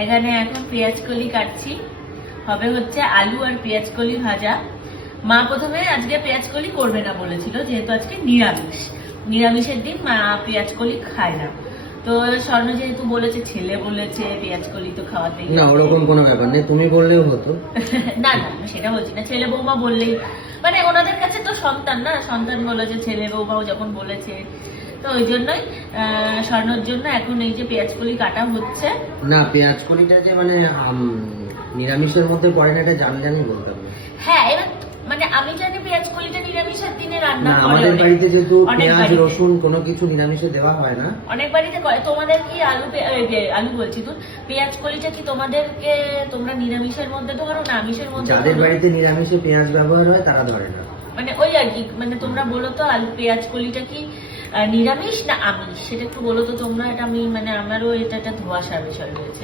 এখানে এখন পেঁয়াজ কলি কাটছি, হবে হচ্ছে আলু আর পেঁয়াজ কলি ভাজা। মা প্রথমে আজকে পেঁয়াজ কলি করবে না বলেছিল, যেহেতু আজকে নিরামিষের দিন মা পেঁয়াজ কলি খায় না। তো স্বর্ণ যেহেতু বলেছে, ছেলে বলেছে পেঁয়াজ কলি তো খাওয়াতেই না, ওরকম কোনো ব্যাপার নেই, তুমি বললেও হতো। না না, সেটা বলছি না, ছেলে বৌমা বললেই মানে ওনাদের কাছে তো সন্তান না, সন্তান বলেছে, ছেলে বৌমাও যখন বলেছে, তো ওই জন্যই স্বর্ণর জন্য এখন এই যে পেঁয়াজ কলি কাটা হচ্ছে। না, পেঁয়াজ কলিটা যে মানে নিরামিষের মধ্যে পড়ে না, এটা জানি বলতাম না। হ্যাঁ, এবার মানে আমি জানি পেঁয়াজ কলিটা নিরামিষের দিনে রান্না না, করে আমাদের বাড়িতে যেহেতু অনেক পেঁয়াজ বাড়িতে। রসুন কোনো কিছু নিরামিষে দেওয়া হয় না। অনেক বাড়িতে করে। তোমাদের কি আলু বলছি তো, পেঁয়াজ কলিটা কি তোমাদেরকে তোমরা নিরামিষের মধ্যে ধরো না আমিষের মধ্যে যাদের ধরো? বাড়িতে নিরামিষে পেঁয়াজ ব্যবহার হয় তারা ধরে না। মানে ওই আর কি, মানে তোমরা বলো তো আলু পেঁয়াজ কলিটা কি নিরামিষ না আমিষ, সেটা একটু বলো তো তোমরা। এটা আমি মানে আমারও এটা একটা ধোঁয়াশার বিষয় রয়েছে।